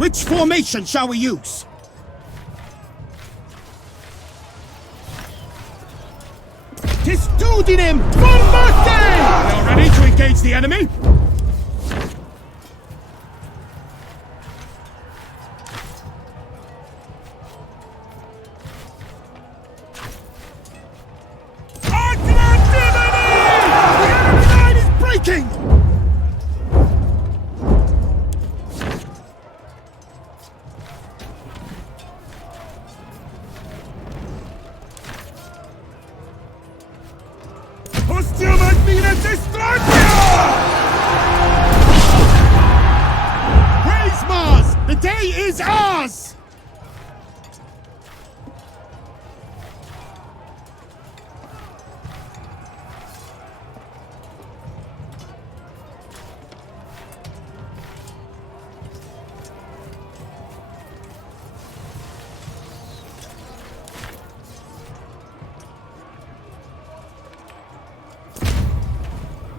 Which formation shall we use? Tis dude in him! Bombardé! We are ready to engage the enemy? Praise Mars! The day is ours!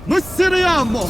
Missiriamo!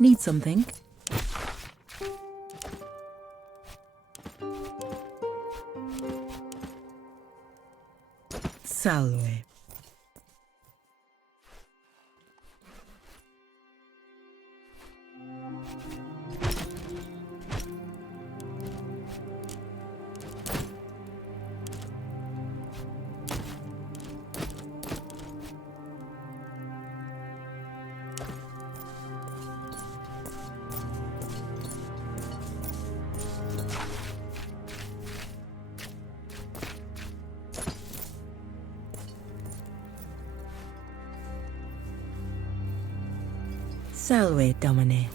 Need something? Salve. Salve, Domine.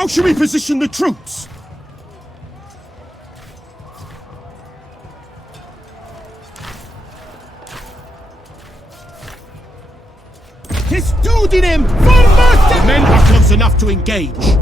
How should we position the troops? Testudinem! The men are close enough to engage.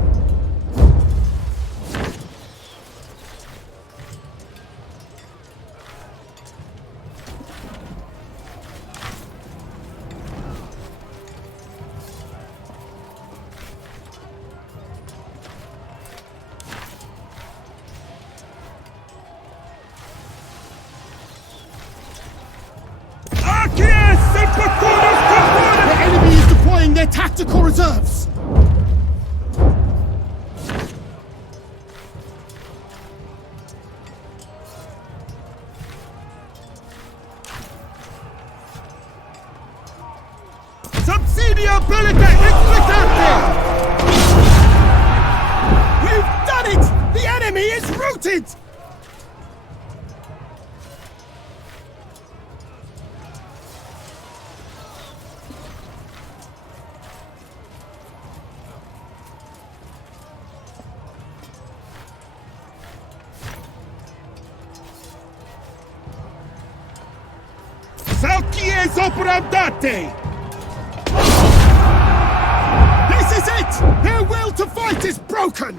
The enemy is deploying their tactical reserves! Subsidia bellica inflictante! We've done it! The enemy is routed! Salkie sopravdate! This is it! Their will to fight is broken!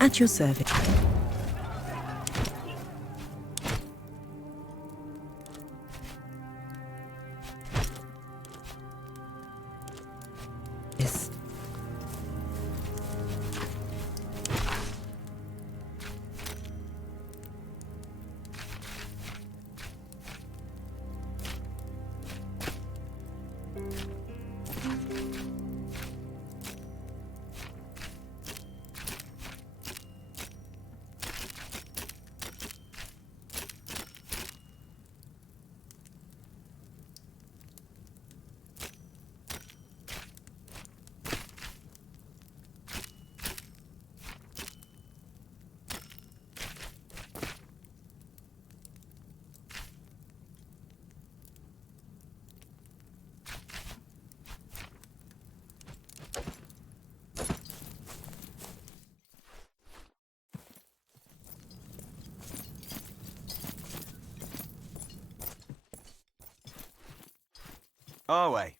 At your service. Yes. Our way.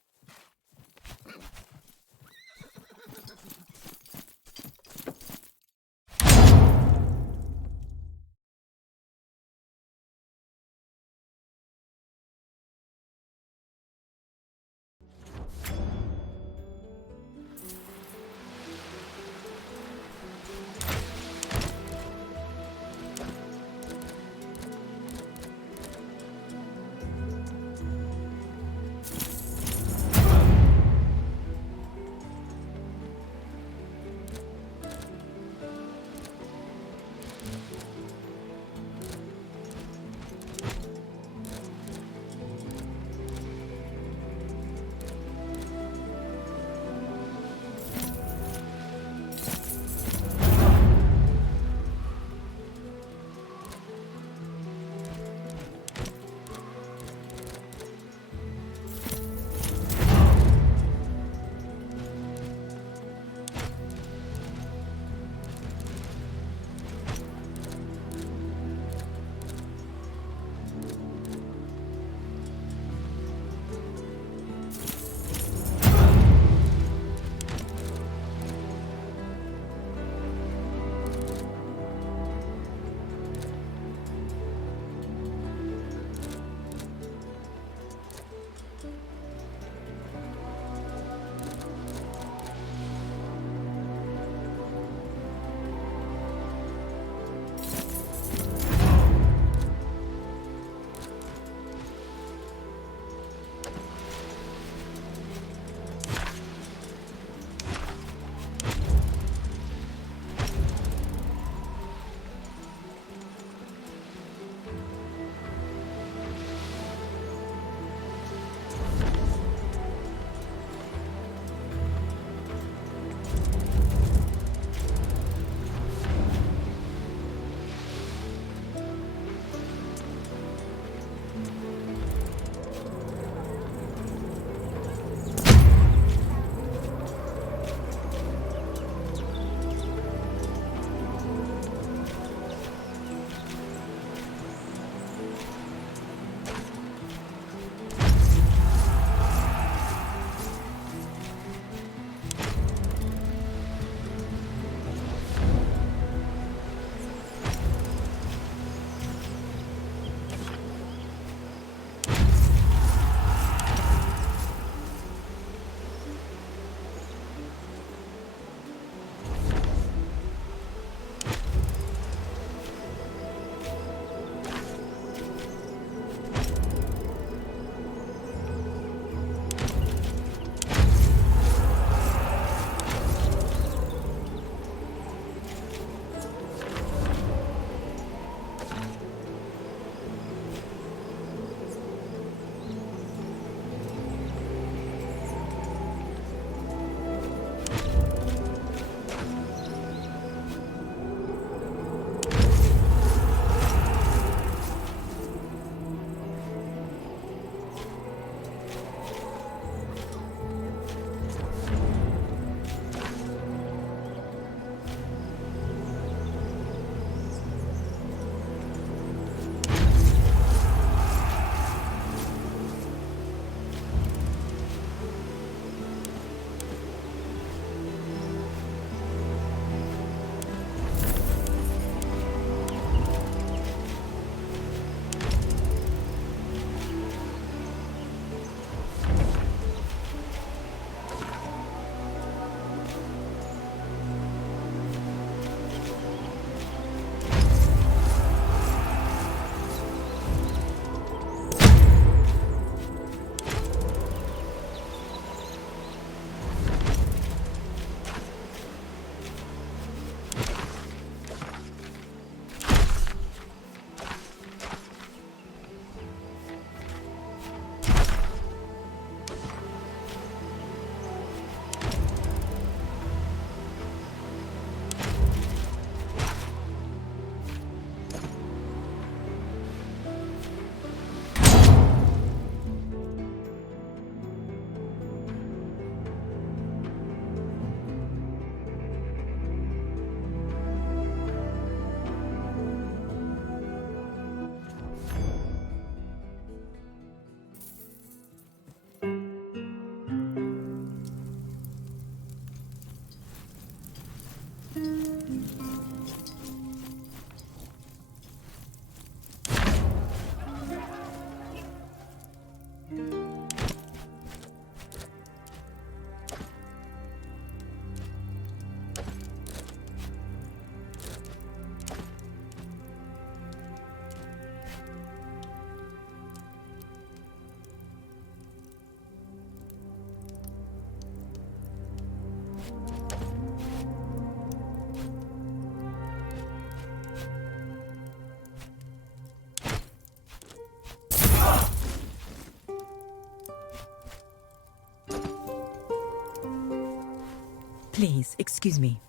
Please, excuse me.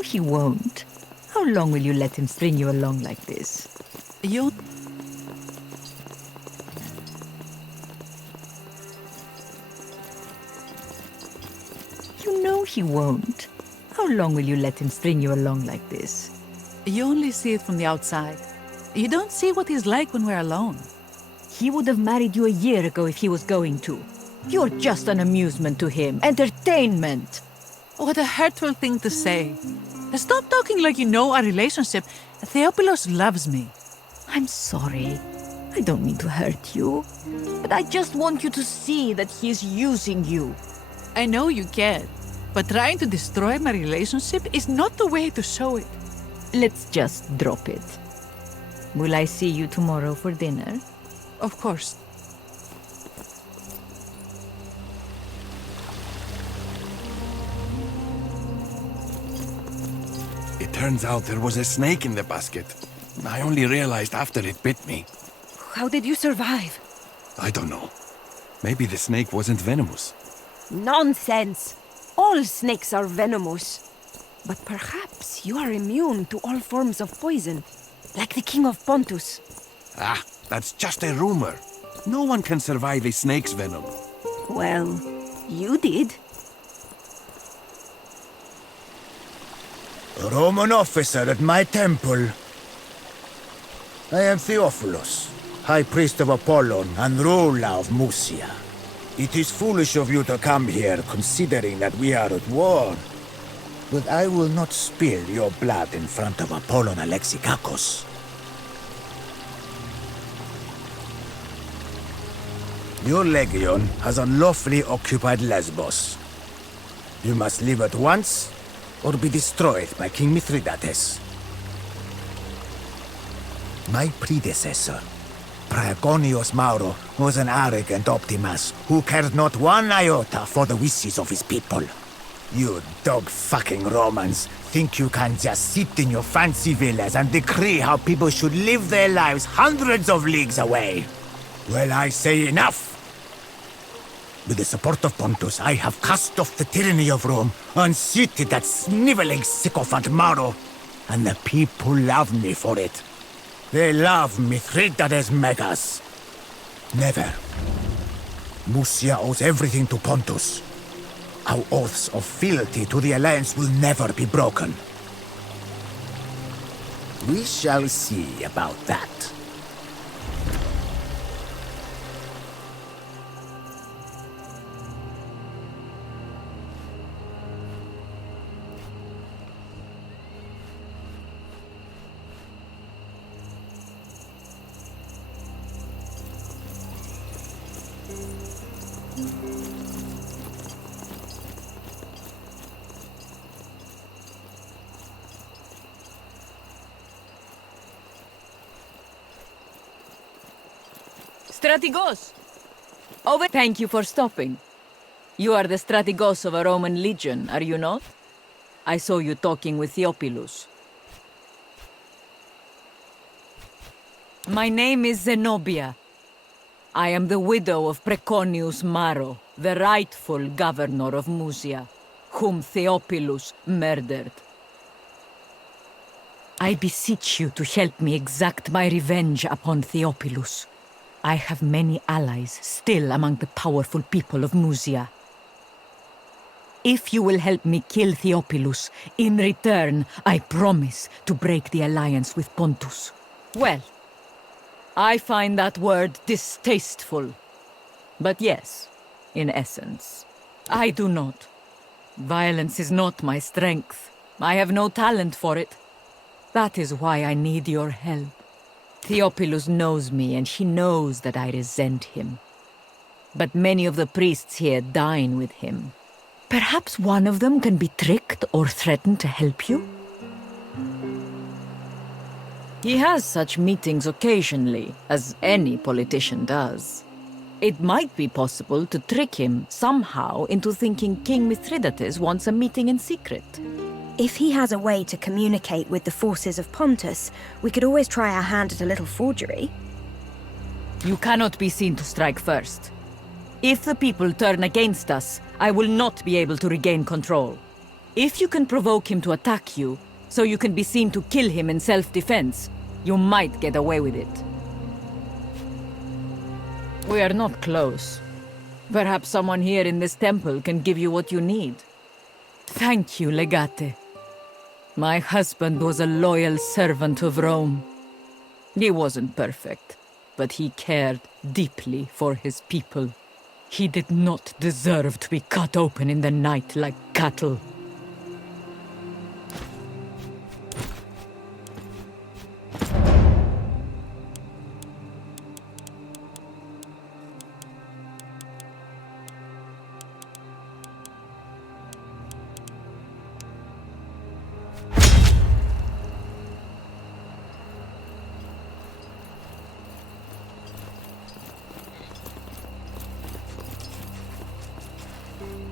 know he won't. How long will you let him string you along like this? You... You know he won't. How long will you let him string you along like this? You only see it from the outside. You don't see what he's like when we're alone. He would have married you a year ago if he was going to. You're just an amusement to him. Entertainment! What a hurtful thing to say. Stop talking like you know our relationship. Theopilos loves me. I'm sorry. I don't mean to hurt you. But I just want you to see that he is using you. I know you care, but trying to destroy my relationship is not the way to show it. Let's just drop it. Will I see you tomorrow for dinner? Of course. It turns out there was a snake in the basket. I only realized after it bit me. How did you survive? I don't know. Maybe the snake wasn't venomous. Nonsense! All snakes are venomous. But perhaps you are immune to all forms of poison, like the King of Pontus. Ah, that's just a rumor. No one can survive a snake's venom. Well, you did. A Roman officer at my temple. I am Theophilus, High Priest of Apollon and ruler of Musia. It is foolish of you to come here, considering that we are at war. But I will not spill your blood in front of Apollon Alexikakos. Your legion has unlawfully occupied Lesbos. You must leave at once, or be destroyed by King Mithridates. My predecessor, Praegonius Mauro, was an arrogant Optimus who cared not one iota for the wishes of his people. You dog-fucking Romans think you can just sit in your fancy villas and decree how people should live their lives hundreds of leagues away. Well, I say enough! With the support of Pontus, I have cast off the tyranny of Rome, unseated that sniveling sycophant Mauro, and the people love me for it. They love Mithridates Megas. Never. Musia owes everything to Pontus. Our oaths of fealty to the Alliance will never be broken. We shall see about that. Strategos! Over. Thank you for stopping. You are the Strategos of a Roman legion, are you not? I saw you talking with Theophilus. My name is Zenobia. I am the widow of Preconius Maro, the rightful governor of Musia, whom Theophilus murdered. I beseech you to help me exact my revenge upon Theophilus. I have many allies still among the powerful people of Musia. If you will help me kill Theophilus, in return, I promise to break the alliance with Pontus. Well, I find that word distasteful. But yes, in essence, I do not. Violence is not my strength. I have no talent for it. That is why I need your help. Theophilus knows me, and he knows that I resent him. But many of the priests here dine with him. Perhaps one of them can be tricked or threatened to help you? He has such meetings occasionally, as any politician does. It might be possible to trick him somehow into thinking King Mithridates wants a meeting in secret. If he has a way to communicate with the forces of Pontus, we could always try our hand at a little forgery. You cannot be seen to strike first. If the people turn against us, I will not be able to regain control. If you can provoke him to attack you, so you can be seen to kill him in self-defense, you might get away with it. We are not close. Perhaps someone here in this temple can give you what you need. Thank you, Legate. My husband was a loyal servant of Rome. He wasn't perfect, but he cared deeply for his people. He did not deserve to be cut open in the night like cattle.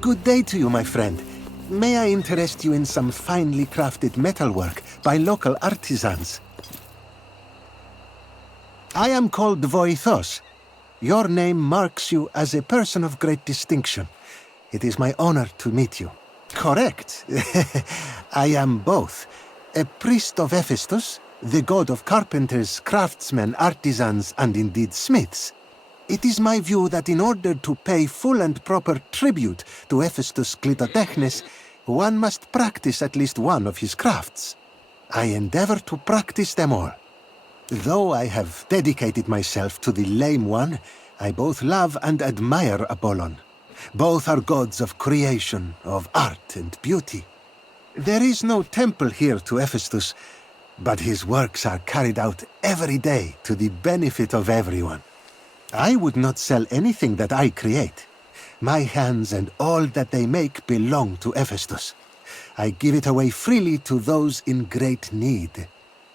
Good day to you, my friend. May I interest you in some finely crafted metalwork by local artisans? I am called Voithos. Your name marks you as a person of great distinction. It is my honor to meet you. Correct. I am both. A priest of Hephaestus, the god of carpenters, craftsmen, artisans, and indeed smiths. It is my view that in order to pay full and proper tribute to Hephaestus Clitotechnes, one must practice at least one of his crafts. I endeavor to practice them all. Though I have dedicated myself to the lame one, I both love and admire Apollon. Both are gods of creation, of art and beauty. There is no temple here to Hephaestus, but his works are carried out every day to the benefit of everyone. I would not sell anything that I create. My hands and all that they make belong to Hephaestus. I give it away freely to those in great need.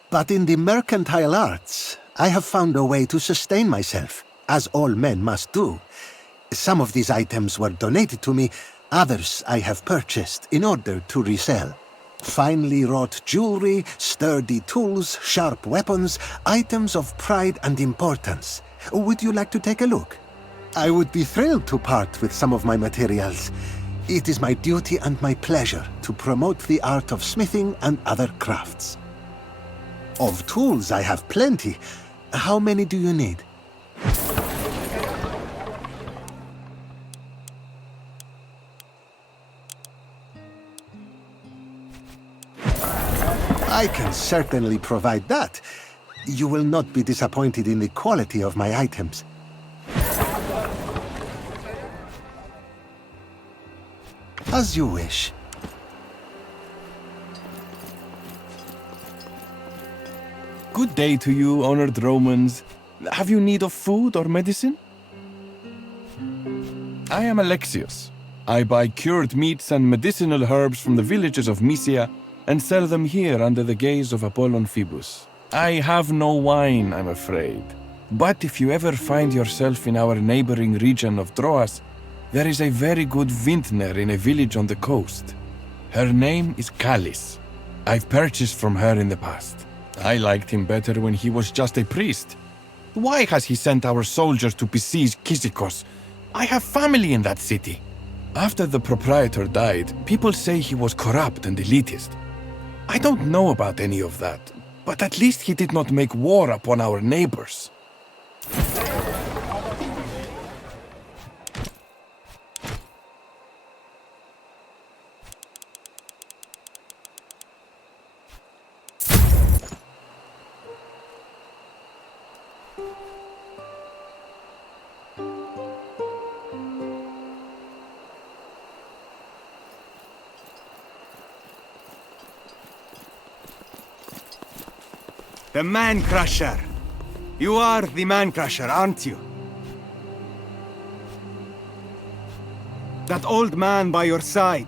But in the mercantile arts, I have found a way to sustain myself, as all men must do. Some of these items were donated to me, others I have purchased in order to resell. Finely wrought jewelry, sturdy tools, sharp weapons, items of pride and importance. Would you like to take a look? I would be thrilled to part with some of my materials. It is my duty and my pleasure to promote the art of smithing and other crafts. Of tools I have plenty. How many do you need? I can certainly provide that. You will not be disappointed in the quality of my items. As you wish. Good day to you, honored Romans. Have you need of food or medicine? I am Alexius. I buy cured meats and medicinal herbs from the villages of Mysia and sell them here under the gaze of Apollon Phoebus. I have no wine, I'm afraid. But if you ever find yourself in our neighboring region of Troas, there is a very good vintner in a village on the coast. Her name is Callis. I've purchased from her in the past. I liked him better when he was just a priest. Why has he sent our soldiers to besiege Kyzikos? I have family in that city. After the proprietor died, people say he was corrupt and elitist. I don't know about any of that, but at least he did not make war upon our neighbors. The Man Crusher. You are the Man Crusher, aren't you? That old man by your side.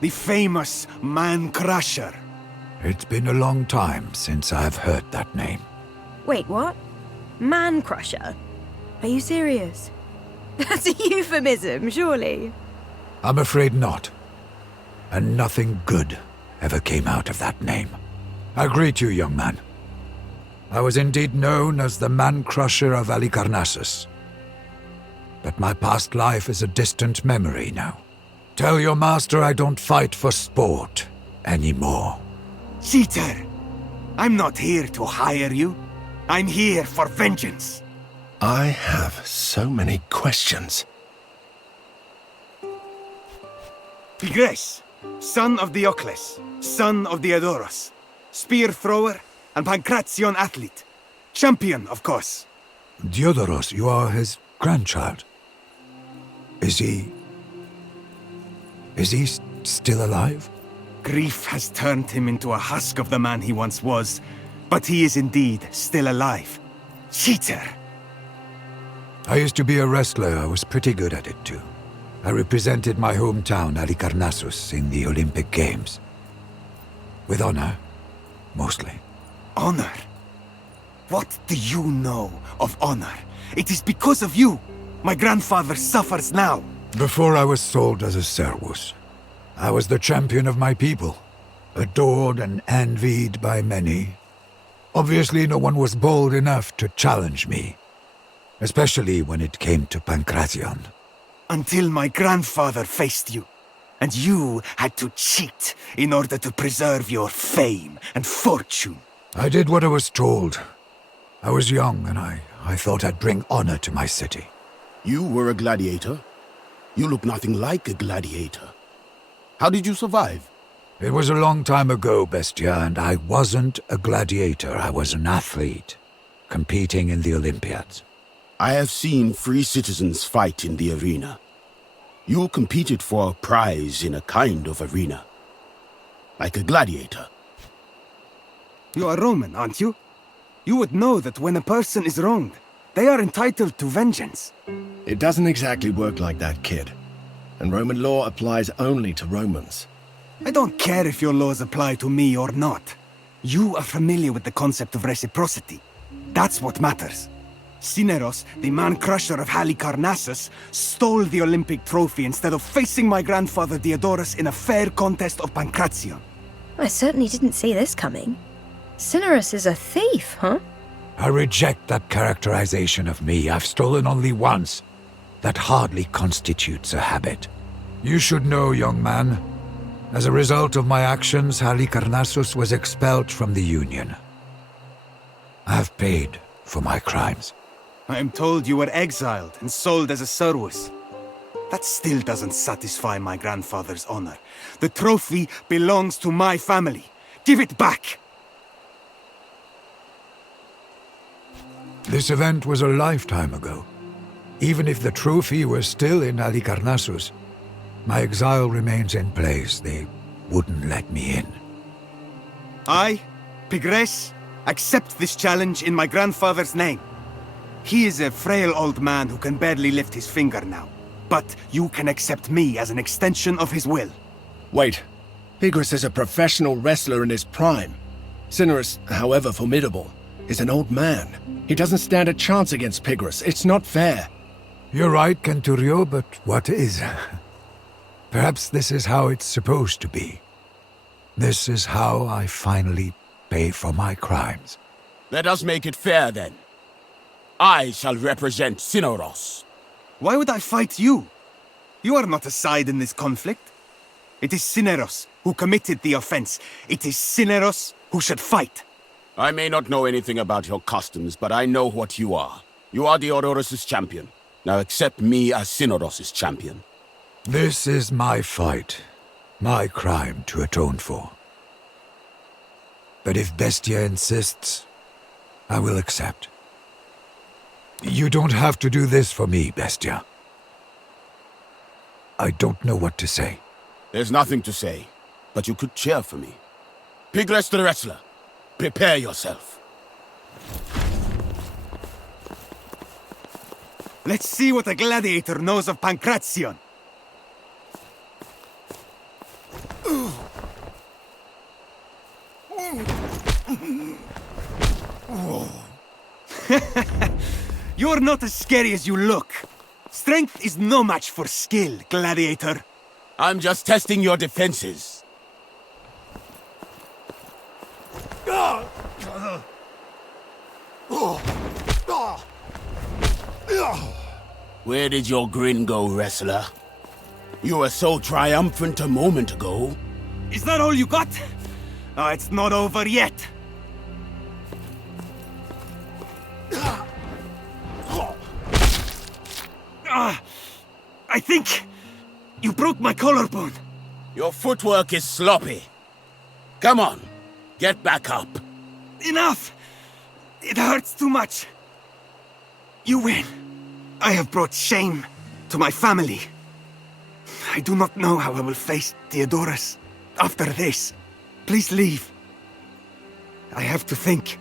The famous Man Crusher. It's been a long time since I've heard that name. Wait, what? Man crusher? Are you serious? That's a euphemism, surely. I'm afraid not. And nothing good ever came out of that name. I greet you, young man. I was indeed known as the Man-Crusher of Halicarnassus. But my past life is a distant memory now. Tell your master I don't fight for sport anymore. Cheater! I'm not here to hire you. I'm here for vengeance. I have so many questions. Pigres, son of Diocles, son of Diodorus, spear thrower and Pancration athlete. Champion, of course. Diodoros, you are his grandchild. Is he still alive? Grief has turned him into a husk of the man he once was, but he is indeed still alive. Cheater! I used to be a wrestler. I was pretty good at it too. I represented my hometown, Halicarnassus, in the Olympic Games. With honor, mostly. Honor? What do you know of honor? It is because of you. My grandfather suffers now. Before I was sold as a servus, I was the champion of my people, adored and envied by many. Obviously, no one was bold enough to challenge me, especially when it came to Pancration. Until my grandfather faced you, and you had to cheat in order to preserve your fame and fortune. I did what I was told. I was young, and I thought I'd bring honor to my city. You were a gladiator? You look nothing like a gladiator. How did you survive? It was a long time ago, Bestia, and I wasn't a gladiator. I was an athlete, competing in the Olympiads. I have seen free citizens fight in the arena. You competed for a prize in a kind of arena. Like a gladiator. You are Roman, aren't you? You would know that when a person is wronged, they are entitled to vengeance. It doesn't exactly work like that, kid. And Roman law applies only to Romans. I don't care if your laws apply to me or not. You are familiar with the concept of reciprocity. That's what matters. Cineros, the man-crusher of Halicarnassus, stole the Olympic trophy instead of facing my grandfather Diodorus in a fair contest of Pancration. I certainly didn't see this coming. Cineros is a thief, huh? I reject that characterization of me. I've stolen only once. That hardly constitutes a habit. You should know, young man. As a result of my actions, Halicarnassus was expelled from the Union. I have paid for my crimes. I am told you were exiled and sold as a servus. That still doesn't satisfy my grandfather's honor. The trophy belongs to my family. Give it back! This event was a lifetime ago. Even if the trophy were still in Halicarnassus, my exile remains in place. They wouldn't let me in. I, Pigres, accept this challenge in my grandfather's name. He is a frail old man who can barely lift his finger now. But you can accept me as an extension of his will. Wait. Pigres is a professional wrestler in his prime. Cineros, however formidable, is an old man. He doesn't stand a chance against Pigres. It's not fair. You're right, Centurio, but what is? Perhaps this is how it's supposed to be. This is how I finally pay for my crimes. Let us make it fair then. I shall represent Cineros. Why would I fight you? You are not a side in this conflict. It is Cineros who committed the offense. It is Cineros who should fight. I may not know anything about your customs, but I know what you are. You are Diodorus' champion. Now accept me as Cineros' champion. This is my fight. My crime to atone for. But if Bestia insists, I will accept. You don't have to do this for me, Bestia. I don't know what to say. There's nothing to say, but you could cheer for me. Pigres the wrestler, prepare yourself. Let's see what a gladiator knows of Pancration. You're not as scary as you look. Strength is no match for skill, gladiator. I'm just testing your defenses. Where did your grin go, wrestler? You were so triumphant a moment ago. Is that all you got? Oh, it's not over yet. I think you broke my collarbone. Your footwork is sloppy. Come on, get back up. Enough! It hurts too much. You win. I have brought shame to my family. I do not know how I will face Theodorus after this. Please leave. I have to think.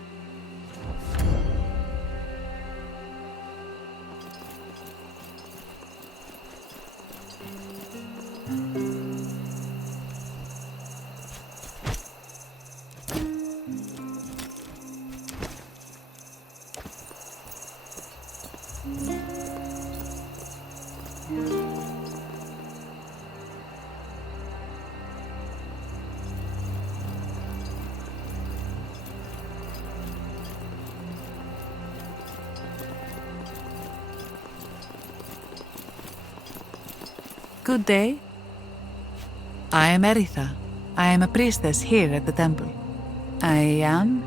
Good day. I am Eritha. I am a priestess here at the temple. I am...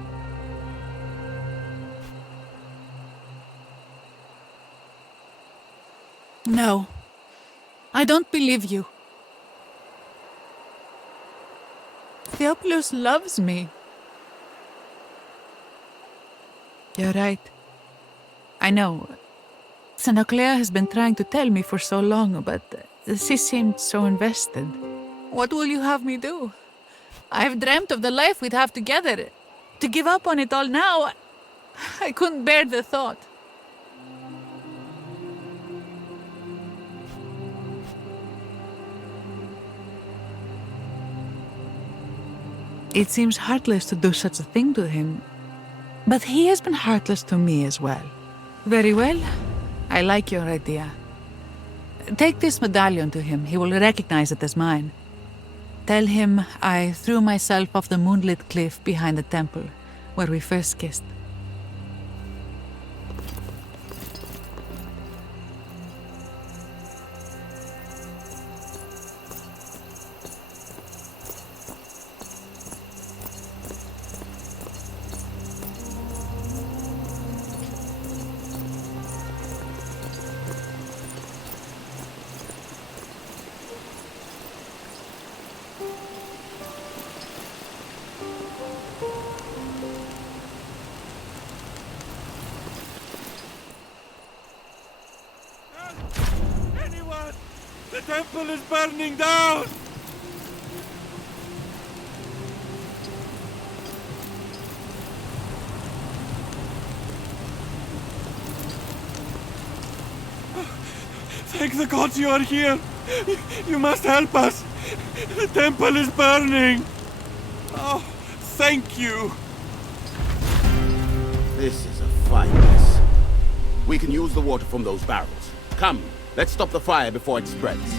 No. I don't believe you. Theophilus loves me. You're right. I know. Senoclea has been trying to tell me for so long, but she seemed so invested. What will you have me do? I've dreamt of the life we'd have together. To give up on it all now, I couldn't bear the thought. It seems heartless to do such a thing to him, but he has been heartless to me as well. Very well. I like your idea. Take this medallion to him. He will recognize it as mine. Tell him I threw myself off the moonlit cliff behind the temple, where we first kissed. The temple is burning down! Thank the gods you are here! You must help us! The temple is burning! Oh, thank you! This is a fine mess. We can use the water from those barrels. Come, let's stop the fire before it spreads.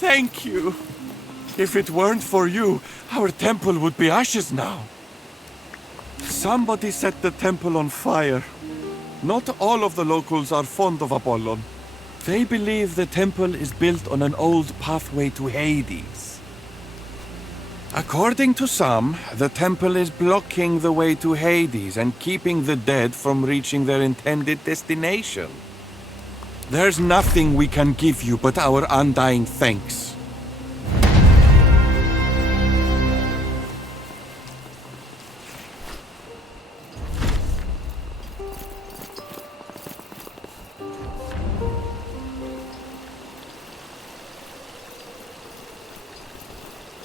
Thank you. If it weren't for you, our temple would be ashes now. Somebody set the temple on fire. Not all of the locals are fond of Apollon. They believe the temple is built on an old pathway to Hades. According to some, the temple is blocking the way to Hades and keeping the dead from reaching their intended destination. There's nothing we can give you but our undying thanks.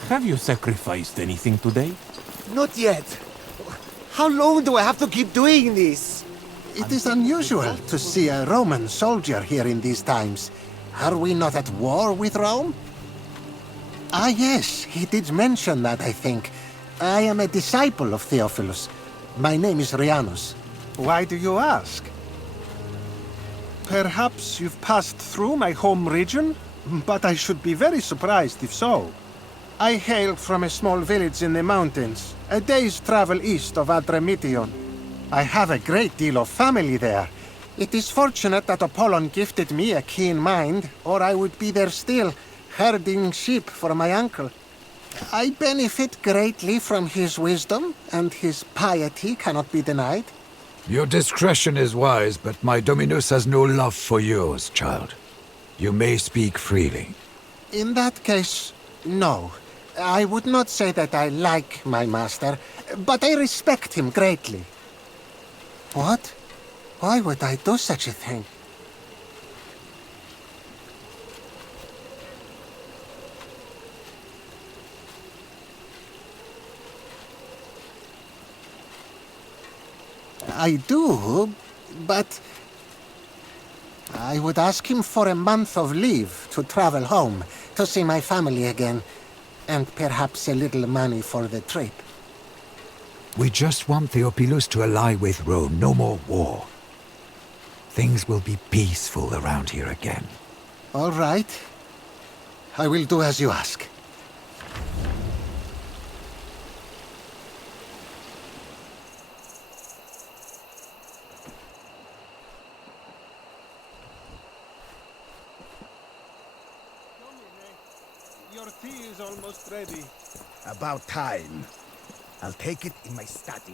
Have you sacrificed anything today? Not yet. How long do I have to keep doing this? It is unusual to see a Roman soldier here in these times. Are we not at war with Rome? Ah, yes, he did mention that, I think. I am a disciple of Theophilus. My name is Rhiannos. Why do you ask? Perhaps you've passed through my home region? But I should be very surprised if so. I hail from a small village in the mountains, a day's travel east of Adramyttion. I have a great deal of family there. It is fortunate that Apollon gifted me a keen mind, or I would be there still, herding sheep for my uncle. I benefit greatly from his wisdom, and his piety cannot be denied. Your discretion is wise, but my Dominus has no love for yours, child. You may speak freely. In that case, no. I would not say that I like my master, but I respect him greatly. What? Why would I do such a thing? I do, but I would ask him for a month of leave to travel home, to see my family again, and perhaps a little money for the trip. We just want Theophilus to ally with Rome, no more war. Things will be peaceful around here again. All right. I will do as you ask. Your tea is almost ready. About time. I'll take it in my study.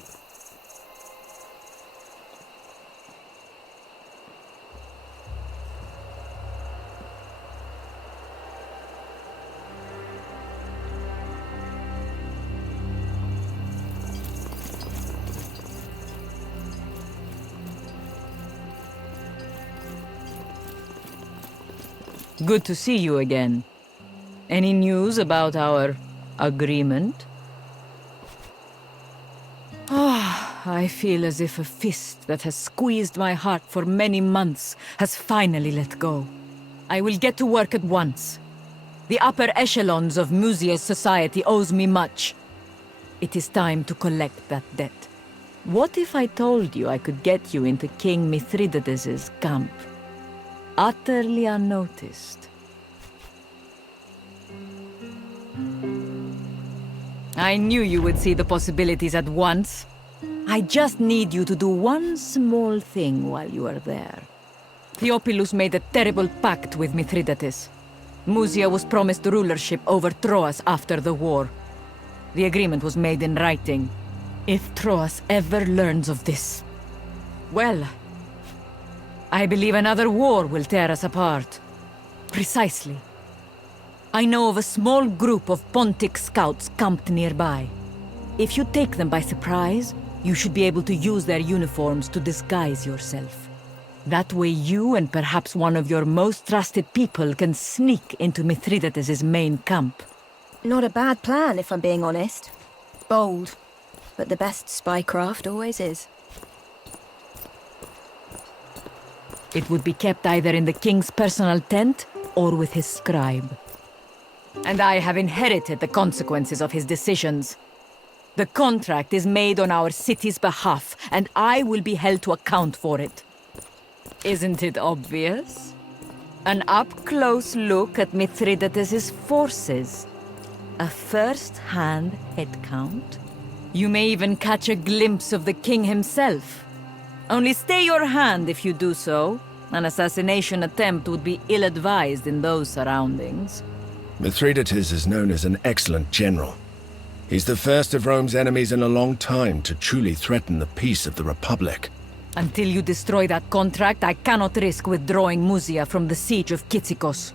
Good to see you again. Any news about our agreement? I feel as if a fist that has squeezed my heart for many months has finally let go. I will get to work at once. The upper echelons of Musia's society owes me much. It is time to collect that debt. What if I told you I could get you into King Mithridates' camp? Utterly unnoticed. I knew you would see the possibilities at once. I just need you to do one small thing while you are there. Theophilus made a terrible pact with Mithridates. Musia was promised rulership over Troas after the war. The agreement was made in writing. If Troas ever learns of this, well, I believe another war will tear us apart. Precisely. I know of a small group of Pontic scouts camped nearby. If you take them by surprise, you should be able to use their uniforms to disguise yourself. That way you and perhaps one of your most trusted people can sneak into Mithridates' main camp. Not a bad plan, if I'm being honest. Bold. But the best spycraft always is. It would be kept either in the king's personal tent or with his scribe. And I have inherited the consequences of his decisions. The contract is made on our city's behalf, and I will be held to account for it. Isn't it obvious? An up-close look at Mithridates' forces. A first-hand head count. You may even catch a glimpse of the king himself. Only stay your hand if you do so. An assassination attempt would be ill-advised in those surroundings. Mithridates is known as an excellent general. He's the first of Rome's enemies in a long time to truly threaten the peace of the Republic. Until you destroy that contract, I cannot risk withdrawing Musia from the siege of Kitsikos.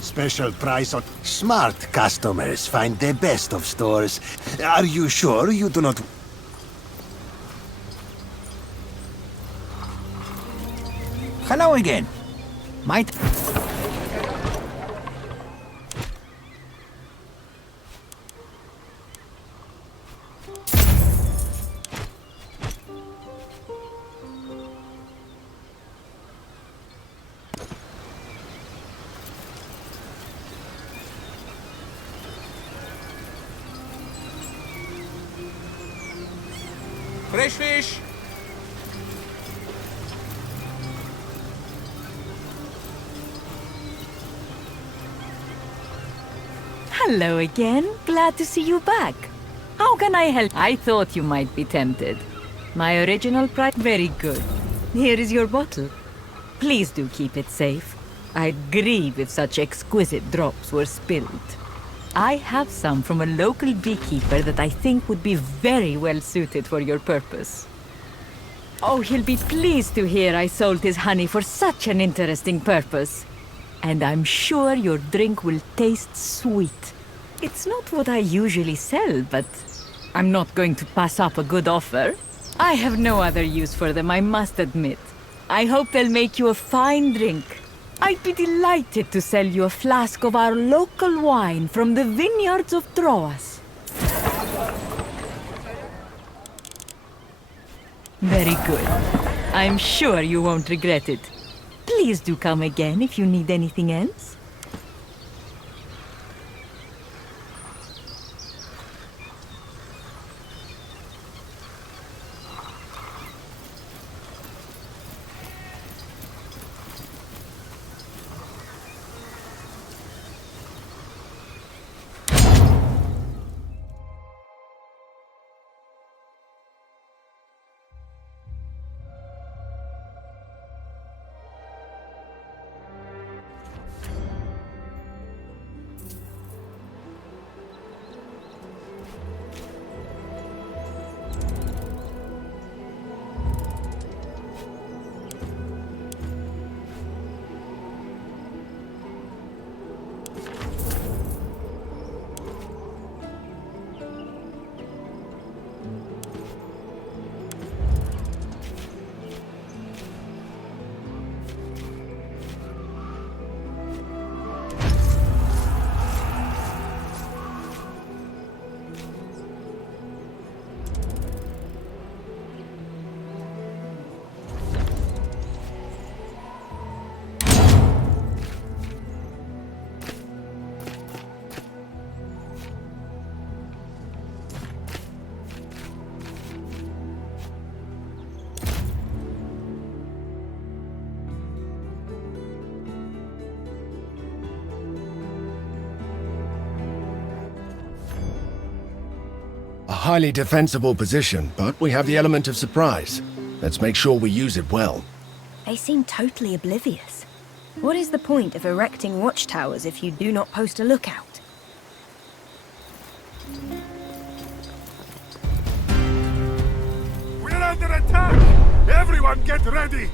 Special price on... Smart customers find the best of stores. Are you sure you do not... Hello again. Might... Fresh fish! Hello again. Glad to see you back. How can I help? I thought you might be tempted. My original price... Very good. Here is your bottle. Please do keep it safe. I'd grieve if such exquisite drops were spilled. I have some from a local beekeeper that I think would be very well suited for your purpose. Oh, he'll be pleased to hear I sold his honey for such an interesting purpose. And I'm sure your drink will taste sweet. It's not what I usually sell, but I'm not going to pass up a good offer. I have no other use for them, I must admit. I hope they'll make you a fine drink. I'd be delighted to sell you a flask of our local wine from the vineyards of Troas. Very good. I'm sure you won't regret it. Please do come again if you need anything else. A highly defensible position, but we have the element of surprise. Let's make sure we use it well. They seem totally oblivious. What is the point of erecting watchtowers if you do not post a lookout? We're under attack! Everyone get ready!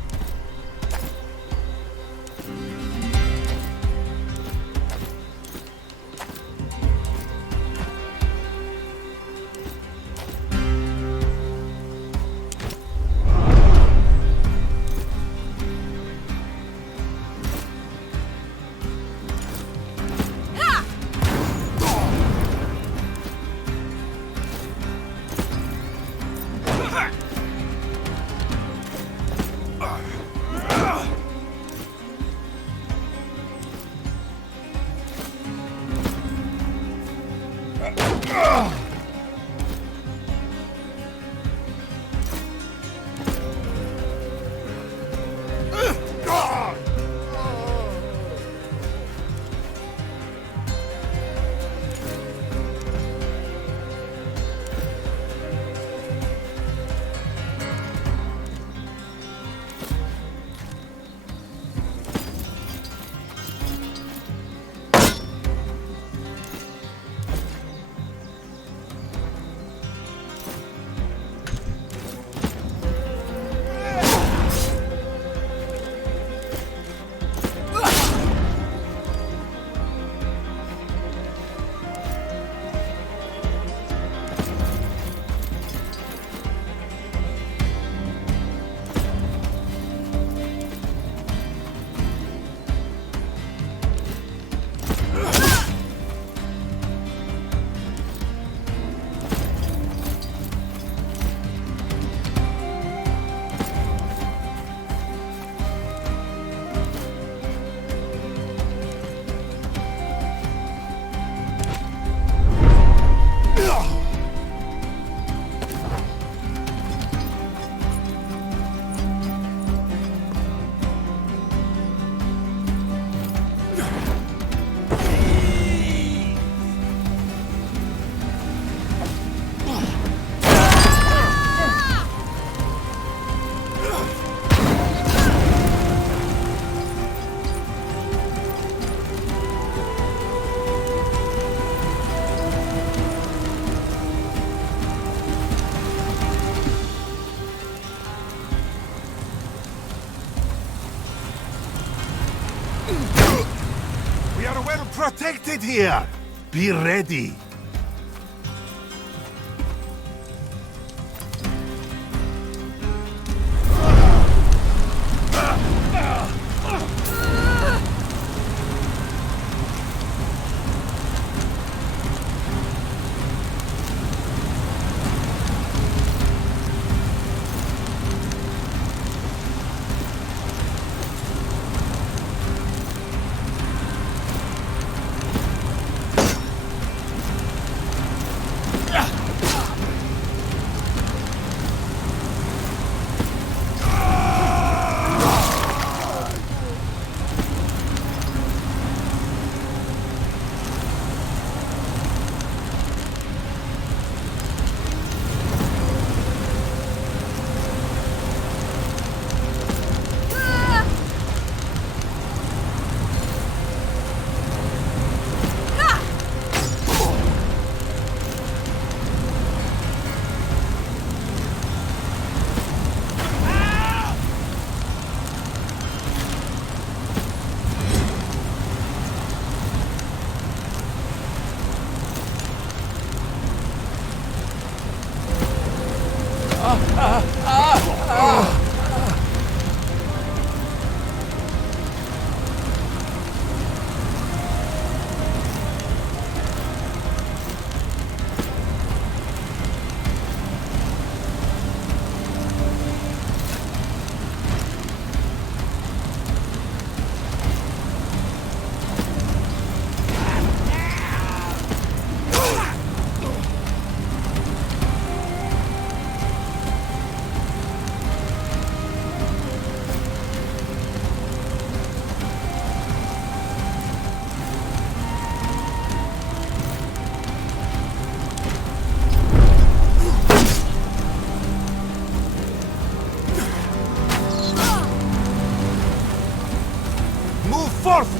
We are well protected here. Be ready.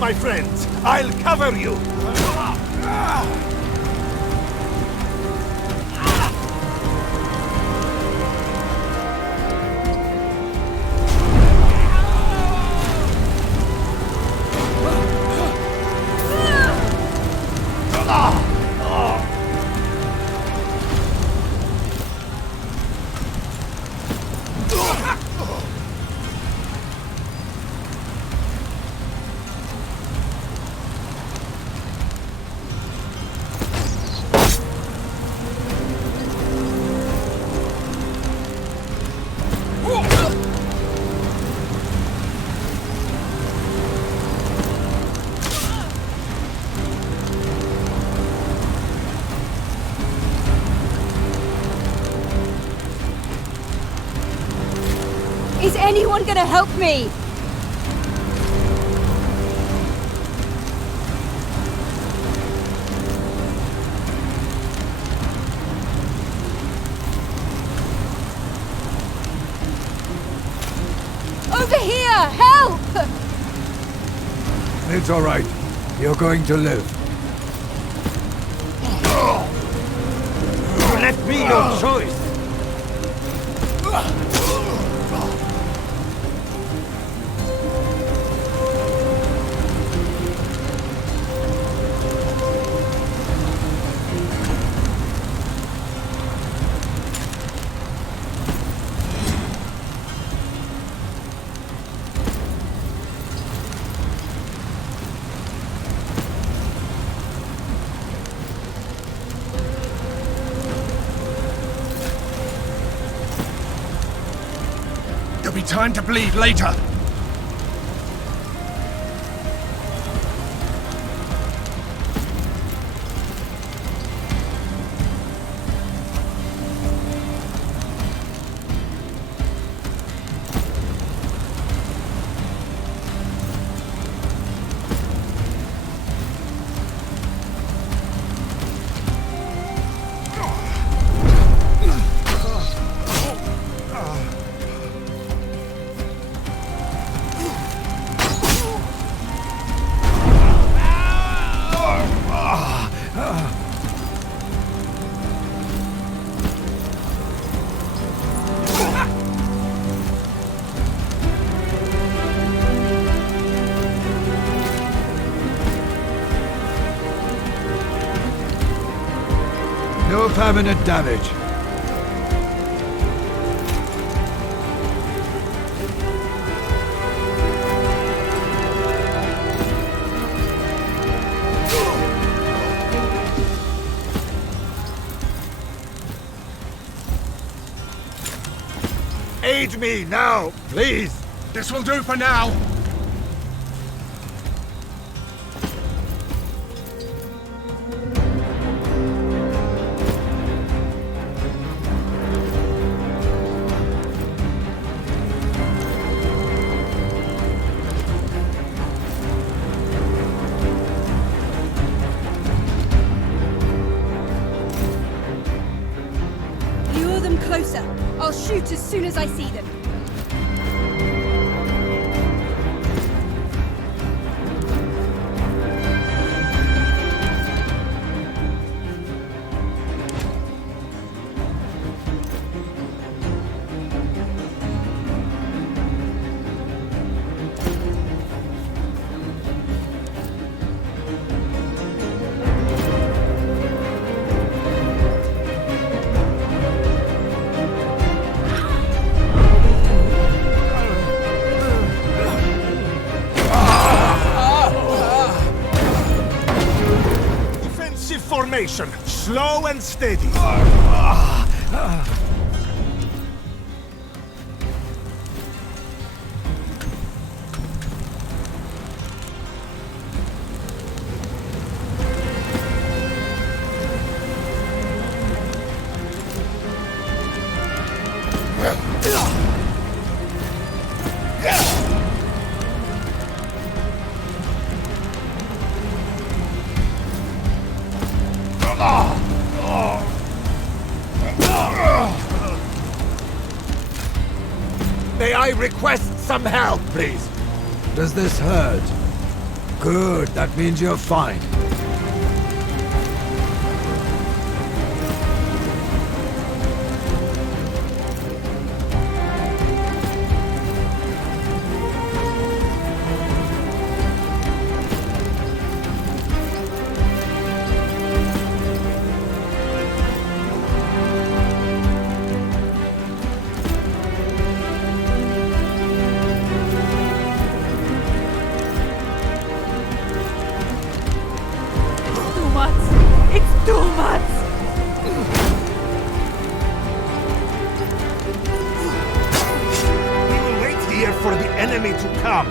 my friends. I'll cover you. Is anyone gonna help me? Over here! Help! It's all right. You're going to live. Let me your choice. There'll be time to bleed later. No permanent damage. Aid me now, please. This will do for now. Lure them closer. I'll shoot as soon as I see them. Formation, slow and steady. May I request some help, please? Does this hurt? Good, that means you're fine. For the enemy to come.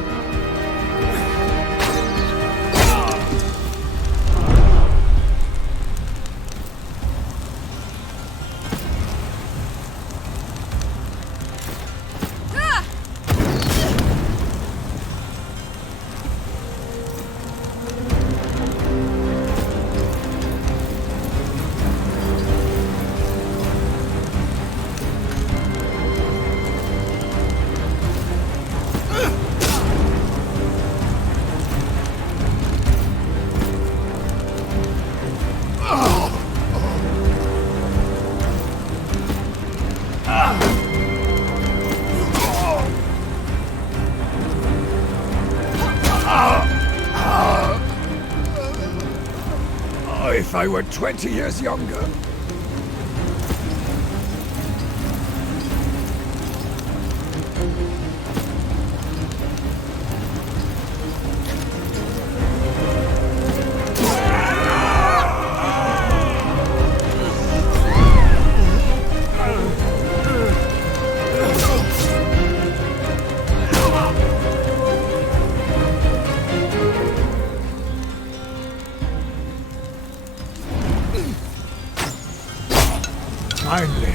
If I were 20 years younger. Finally,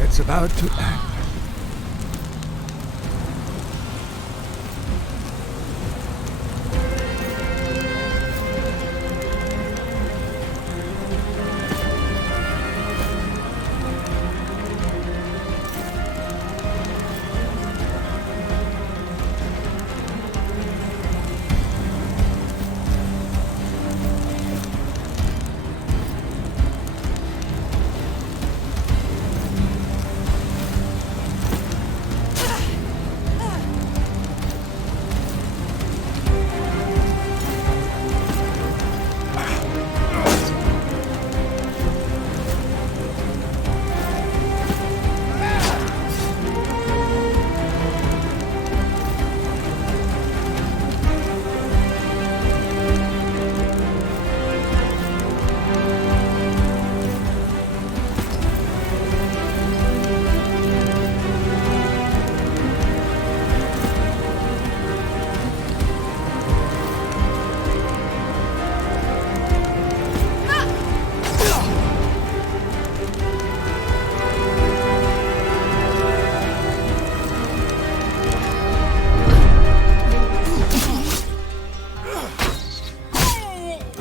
it's about to end.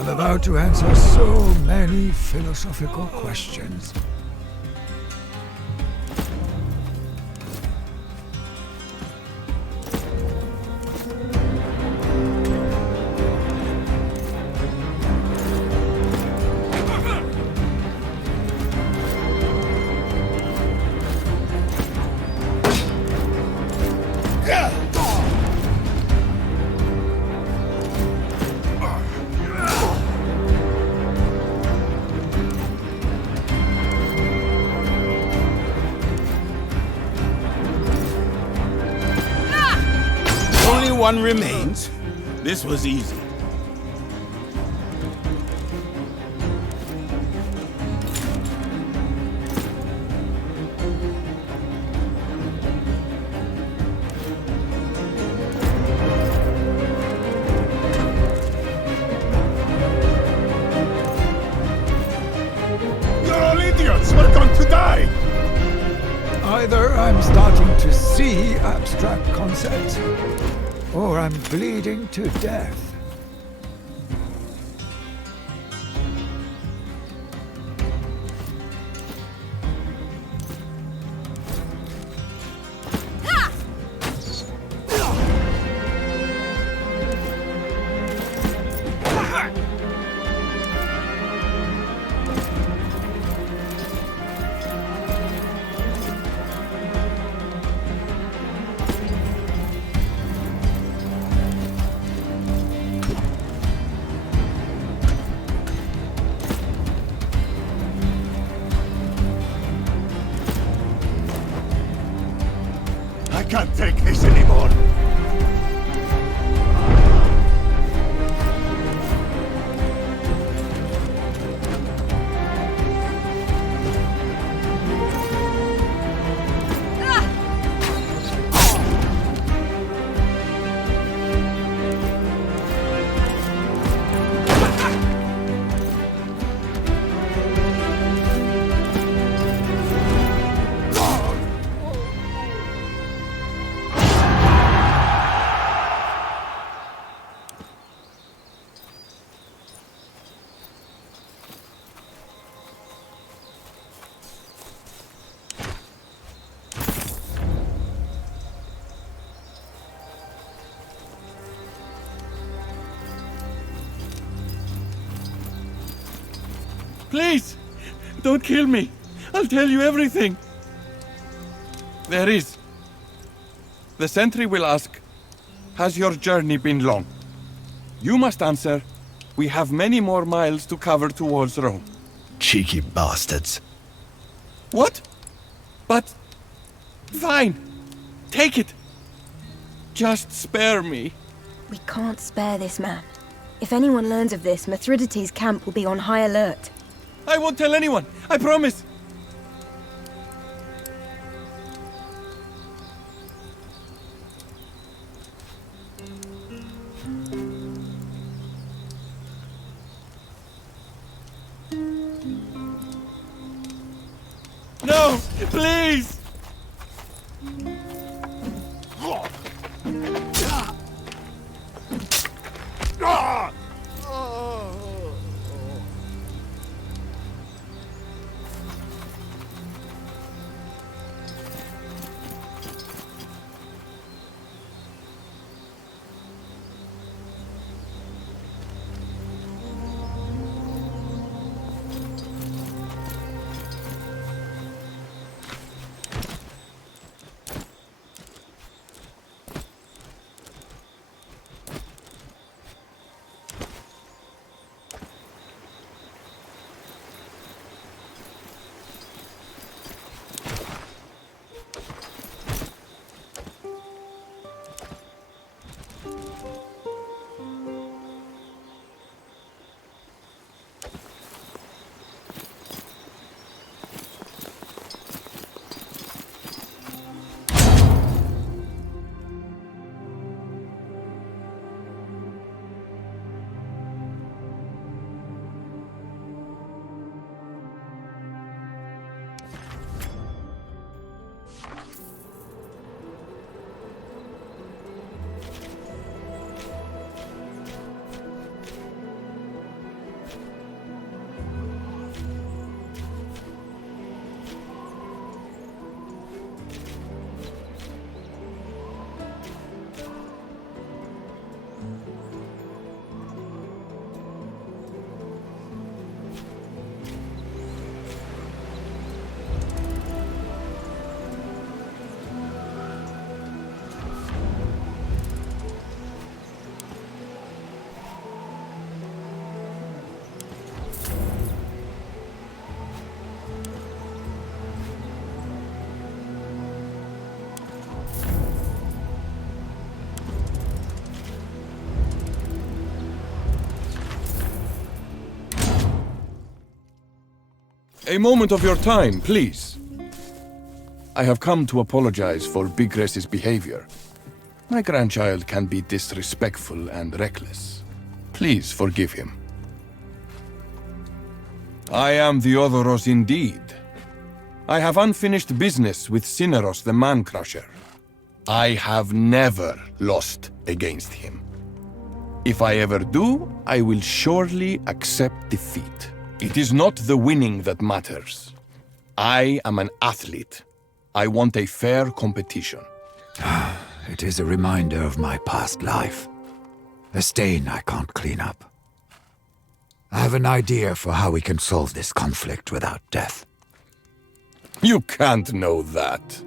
About to answer so many philosophical questions. One remains. This was easy. You're all idiots! We're going to die! Either I'm starting to see abstract concepts, or I'm bleeding to death. can't take this anymore. Please, don't kill me. I'll tell you everything. There is. The sentry will ask, has your journey been long? You must answer, we have many more miles to cover towards Rome. Cheeky bastards. What? But... fine. Take it. Just spare me. We can't spare this man. If anyone learns of this, Mithridates' camp will be on high alert. I won't tell anyone. I promise. No, please. A moment of your time, please. I have come to apologize for Bigres's behavior. My grandchild can be disrespectful and reckless. Please forgive him. I am Theodoros indeed. I have unfinished business with Cineros the Man-Crusher. I have never lost against him. If I ever do, I will surely accept defeat. It is not the winning that matters. I am an athlete. I want a fair competition. It is a reminder of my past life. A stain I can't clean up. I have an idea for how we can solve this conflict without death. You can't know that.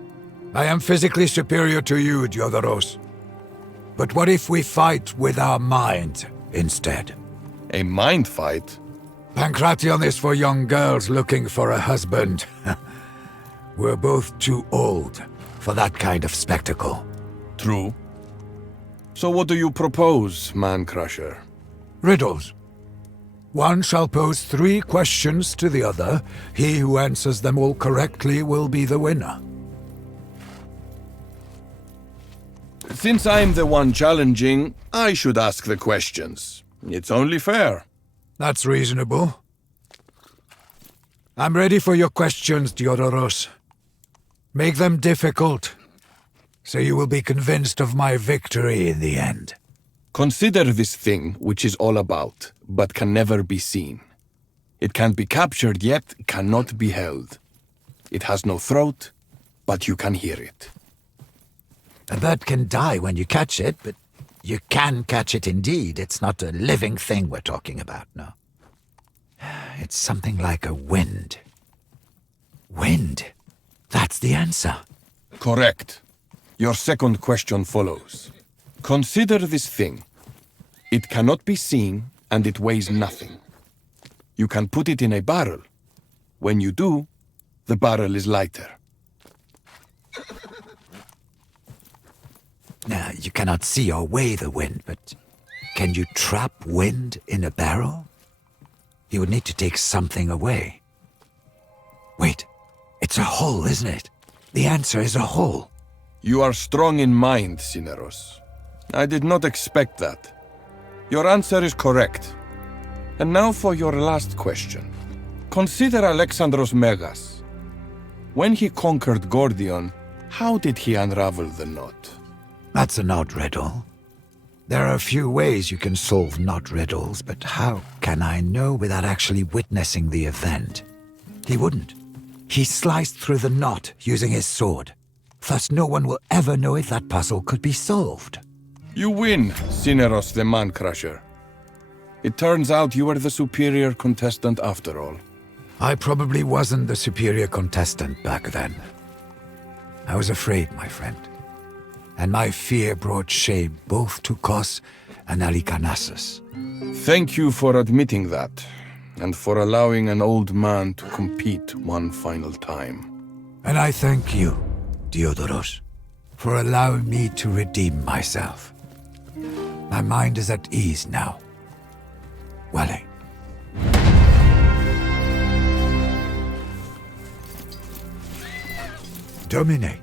I am physically superior to you, Theodoros. But what if we fight with our minds instead? A mind fight? Pancration is for young girls looking for a husband. We're both too old. for that kind of spectacle. True. So what do you propose, Man-Crusher? Riddles. One shall pose 3 questions to the other. He who answers them all correctly will be the winner. Since I'm the one challenging, I should ask the questions. It's only fair. That's reasonable. I'm ready for your questions, Diodoros. Make them difficult, so you will be convinced of my victory in the end. Consider this thing which is all about, but can never be seen. It can't be captured, yet cannot be held. It has no throat, but you can hear it. A bird can die when you catch it, but you can catch it indeed. It's not a living thing we're talking about, no. It's something like a wind. Wind? That's the answer. Correct. Your second question follows. Consider this thing. It cannot be seen, and it weighs nothing. You can put it in a barrel. When you do, the barrel is lighter. Now, you cannot see or weigh the wind, but can you trap wind in a barrel? You would need to take something away. Wait, it's a hole, isn't it? The answer is a hole. You are strong in mind, Cineros. I did not expect that. Your answer is correct. And now for your last question. Consider Alexandros Megas. When he conquered Gordion, how did he unravel the knot? That's an odd riddle. There are a few ways you can solve knot riddles, but how can I know without actually witnessing the event? He wouldn't. He sliced through the knot using his sword. Thus no one will ever know if that puzzle could be solved. You win, Cineros the Man-Crusher. It turns out you were the superior contestant after all. I probably wasn't the superior contestant back then. I was afraid, my friend. And my fear brought shame both to Kos and Halicarnassus. Thank you for admitting that, and for allowing an old man to compete one final time. And I thank you, Diodoros, for allowing me to redeem myself. My mind is at ease now. Wale. Domine.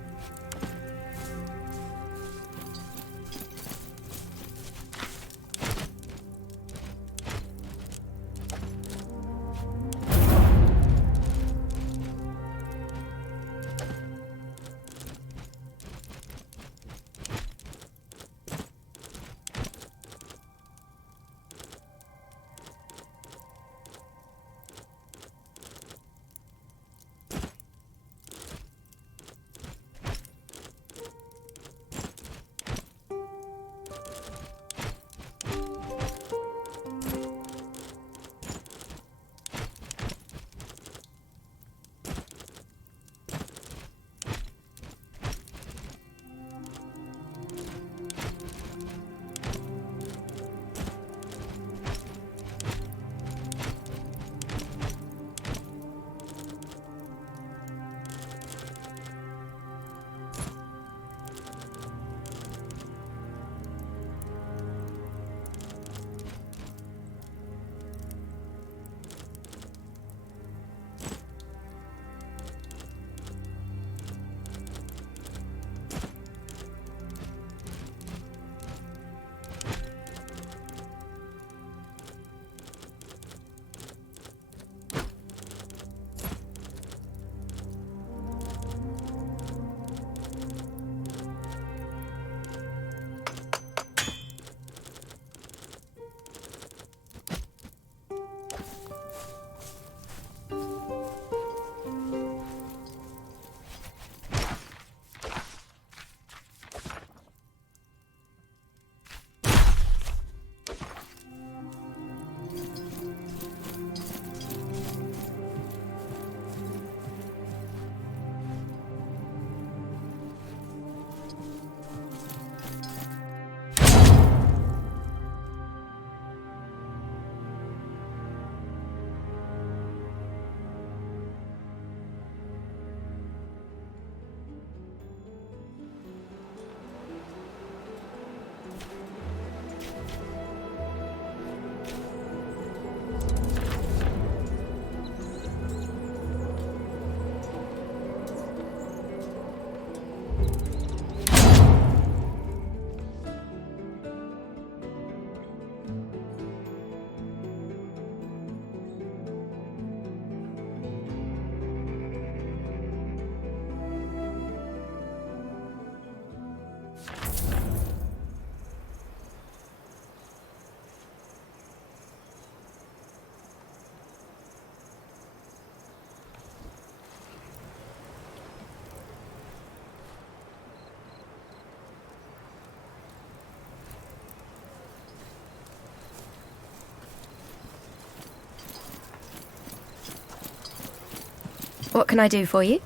What can I do for you?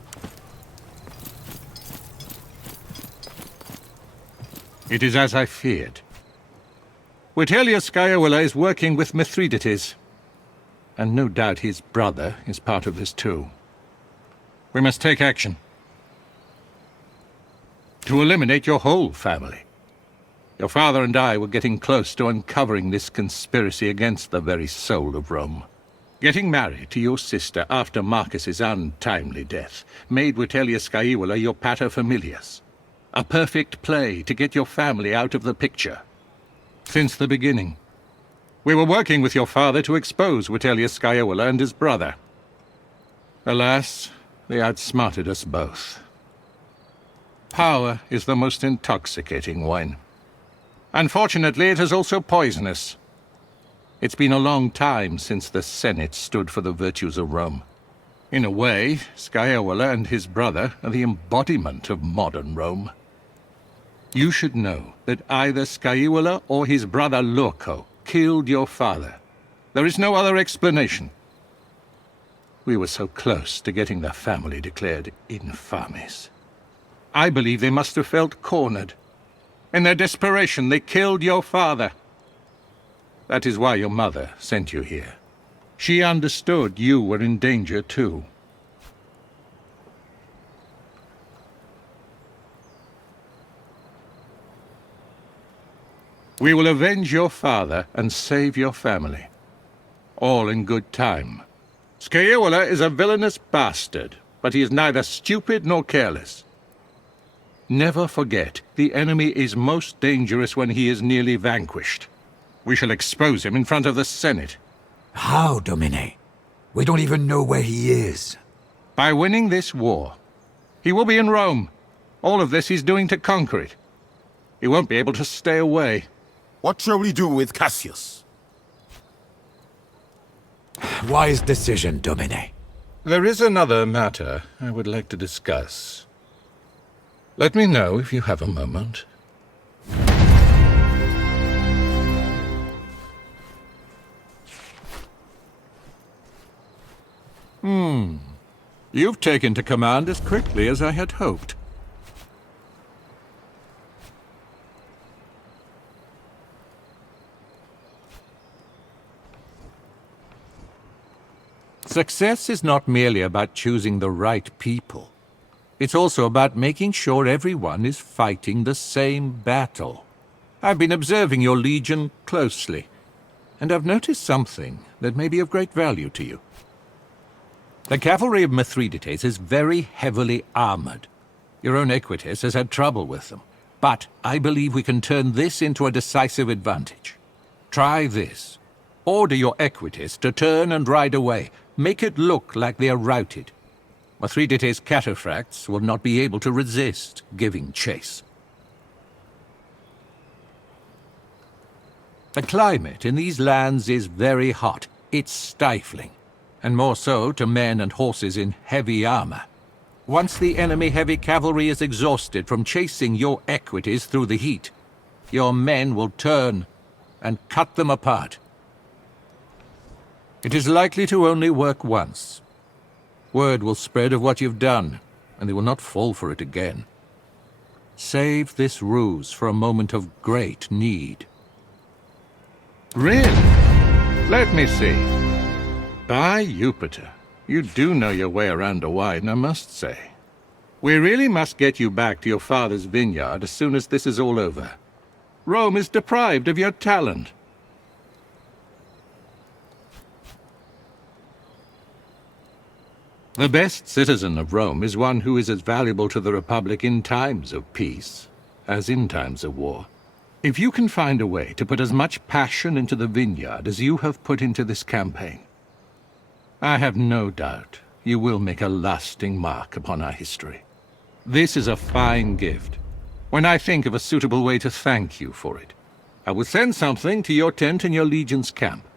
It is as I feared. Witelia Skyawala is working with Mithridates, and no doubt his brother is part of this too. We must take action to eliminate your whole family. Your father and I were getting close to uncovering this conspiracy against the very soul of Rome. Getting married to your sister after Marcus's untimely death made Witelia Skyawala your paterfamilias. A perfect play to get your family out of the picture. Since the beginning, we were working with your father to expose Witelia Skyawala and his brother. Alas, they outsmarted us both. Power is the most intoxicating wine. Unfortunately, it is also poisonous. It's been a long time since the Senate stood for the virtues of Rome. In a way, Skyawala and his brother are the embodiment of modern Rome. You should know that either Skyawala or his brother Lorco killed your father. There is no other explanation. We were so close to getting the family declared infames. I believe they must have felt cornered. In their desperation, they killed your father. That is why your mother sent you here. She understood you were in danger too. We will avenge your father and save your family. All in good time. Skyawala is a villainous bastard, but he is neither stupid nor careless. Never forget, the enemy is most dangerous when he is nearly vanquished. We shall expose him in front of the Senate. How, Domine? We don't even know where he is. By winning this war. He will be in Rome. All of this he's doing to conquer it. He won't be able to stay away. What shall we do with Cassius? Wise decision, Domine. There is another matter I would like to discuss. Let me know if you have a moment. You've taken to command as quickly as I had hoped. Success is not merely about choosing the right people. It's also about making sure everyone is fighting the same battle. I've been observing your legion closely, and I've noticed something that may be of great value to you. The cavalry of Mithridates is very heavily armored. Your own Equites has had trouble with them, but I believe we can turn this into a decisive advantage. Try this. Order your Equites to turn and ride away. Make it look like they are routed. Mithridates' cataphracts will not be able to resist giving chase. The climate in these lands is very hot. It's stifling, and more so to men and horses in heavy armor. Once the enemy heavy cavalry is exhausted from chasing your Equites through the heat, your men will turn and cut them apart. It is likely to only work once. Word will spread of what you've done, and they will not fall for it again. Save this ruse for a moment of great need. Really? Let me see. By Jupiter, you do know your way around a wine, I must say. We really must get you back to your father's vineyard as soon as this is all over. Rome is deprived of your talent. The best citizen of Rome is one who is as valuable to the Republic in times of peace as in times of war. If you can find a way to put as much passion into the vineyard as you have put into this campaign, I have no doubt you will make a lasting mark upon our history. This is a fine gift. When I think of a suitable way to thank you for it, I will send something to your tent in your legion's camp.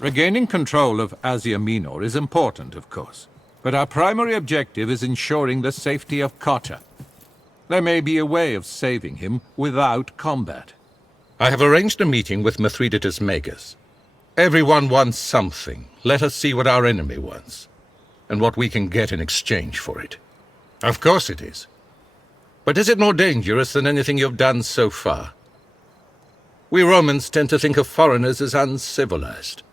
Regaining control of Asia Minor is important, of course, but our primary objective is ensuring the safety of Cotta. There may be a way of saving him without combat. I have arranged a meeting with Mithridates Magus. Everyone wants something. Let us see what our enemy wants, and what we can get in exchange for it. Of course it is. But is it more dangerous than anything you've done so far? We Romans tend to think of foreigners as uncivilized,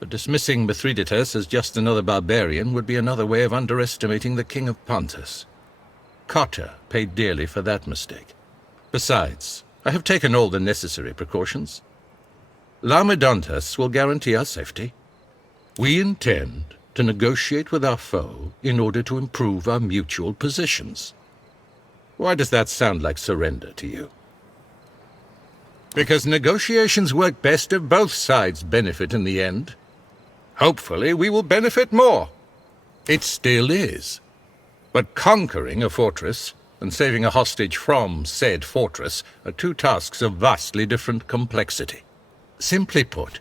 but dismissing Mithridates as just another barbarian would be another way of underestimating the King of Pontus. Cotta paid dearly for that mistake. Besides, I have taken all the necessary precautions. Laomedontus will guarantee our safety. We intend to negotiate with our foe in order to improve our mutual positions. Why does that sound like surrender to you? Because negotiations work best if both sides benefit in the end. Hopefully, we will benefit more. It still is. But conquering a fortress and saving a hostage from said fortress are two tasks of vastly different complexity. Simply put,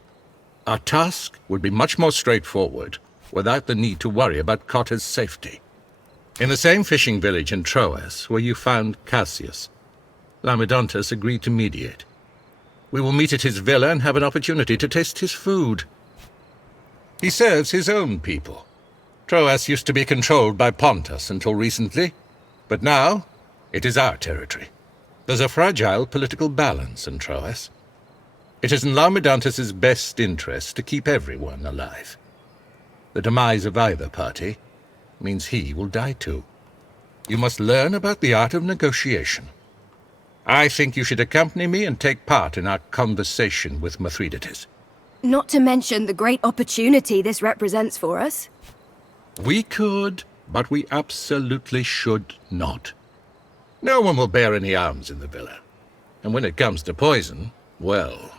our task would be much more straightforward without the need to worry about Cotta's safety. In the same fishing village in Troas where you found Cassius, Laomedontus agreed to mediate. We will meet at his villa and have an opportunity to taste his food. He serves his own people. Troas used to be controlled by Pontus until recently, but now it is our territory. There's a fragile political balance in Troas. It is in Laomedontus's best interest to keep everyone alive. The demise of either party means he will die too. You must learn about the art of negotiation. I think you should accompany me and take part in our conversation with Mithridates. Not to mention the great opportunity this represents for us. We could, but we absolutely should not. No one will bear any arms in the villa. And when it comes to poison, well,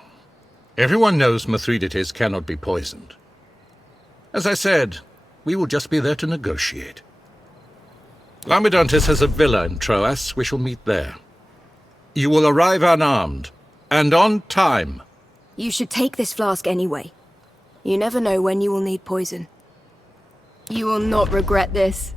everyone knows Mithridates cannot be poisoned. As I said, we will just be there to negotiate. Laomedontus has a villa in Troas. We shall meet there. You will arrive unarmed, and on time. You should take this flask anyway. You never know when you will need poison. You will not regret this.